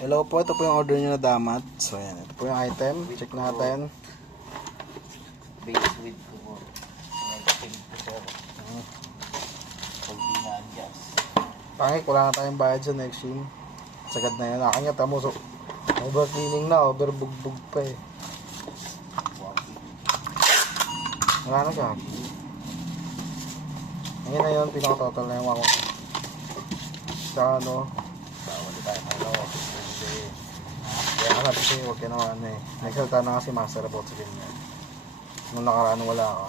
Hello po, ito po yung order nyo na damat. So yan, ito po yung item. Check natin. Base with ko. Nag-pin ko sir. Pag di na-adjust. Pangit, wala na tayong bayad sa next scene. Sagad na yun. Akin nga, tamo. So, over cleaning na, over bugbog pa eh. Wala na siya. Ngayon na yun, pinaka-total na yung wako. Sa ano, bawal tayo ano. Kaya nga kasi huwag ginawa ano eh. Nagsalita na kasi master about sa ganyan. Nung nakaraan wala ako.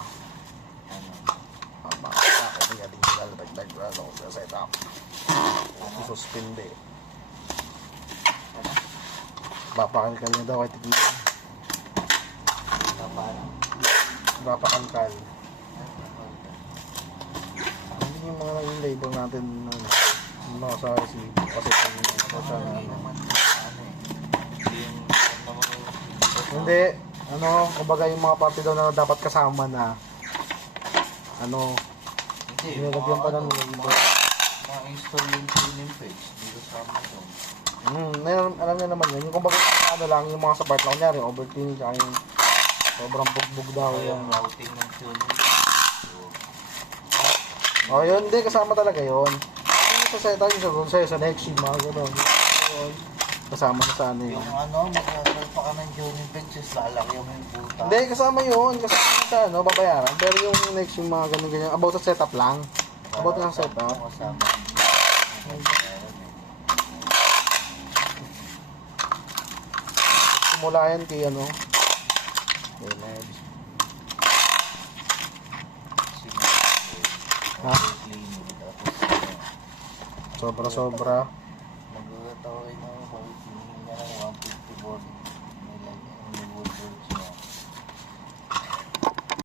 Ako galing nila dagdag ano sa setup. Suspende. Bapakalkal niya daw kahit hindi. Bapakalkal. Hindi yung mga naging label natin ano, mga sa resibo kasi sa ano. Hindi, ano, kumbaga yung mga party daw na dapat kasama na ano, nilagyan pa ng label. Ma-install yung tuning page dito sa Amazon. Alam niya naman yun. Yung kumbaga ano lang, yung mga sa part lang, kunyari, overcleaning, tsaka yung sobrang bugbog daw Yung yan. routing ng tuning. O yun, hindi, kasama talaga yun. Yung sa setup, yung sa next scene, mga gano'n. Kasama na sa ano yun. Yung ano, magkakal pa ka ng tuning page, lalaki yung puta. Hindi, kasama yun. Kasama na sa ano, babayaran. Pero yung next yung mga ganyan-ganyan, about sa setup lang. About sa setup. Simula yan kay ano. Okay, next. Ha? Sobra-sobra.